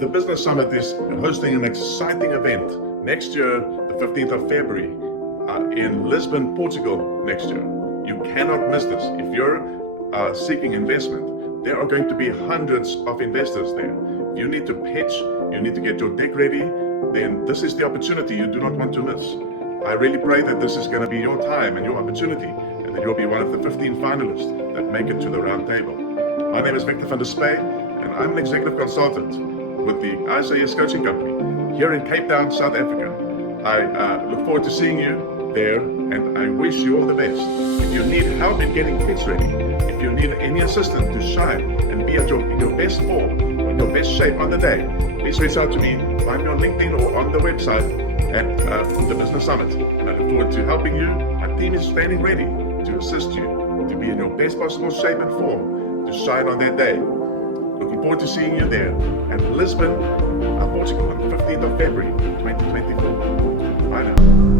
The Business Summit is hosting an exciting event next year, the 15th of February, in Lisbon, Portugal next year. You cannot miss this. If you're seeking investment, there are going to be hundreds of investors there. You need to pitch, you need to get your deck ready, then this is the opportunity you do not want to miss. I really pray that this is going to be your time and your opportunity, and that you'll be one of the 15 finalists that make it to the round table. My name is Victor van der Spey, and I'm an executive consultant with the ISAS Coaching Company here in Cape Town, South Africa. I look forward to seeing you there, and I wish you all the best. If you need help in getting pitch ready, if you need any assistance to shine and be at in your best form, in your best shape on the day, please reach out to me. Find me on LinkedIn or on the website at the Business Summit. And I look forward to helping you. My team is standing ready to assist you to be in your best possible shape and form to shine on that day. Looking forward to seeing you there at Lisbon, Portugal on the 15th of February, 2024. Bye now.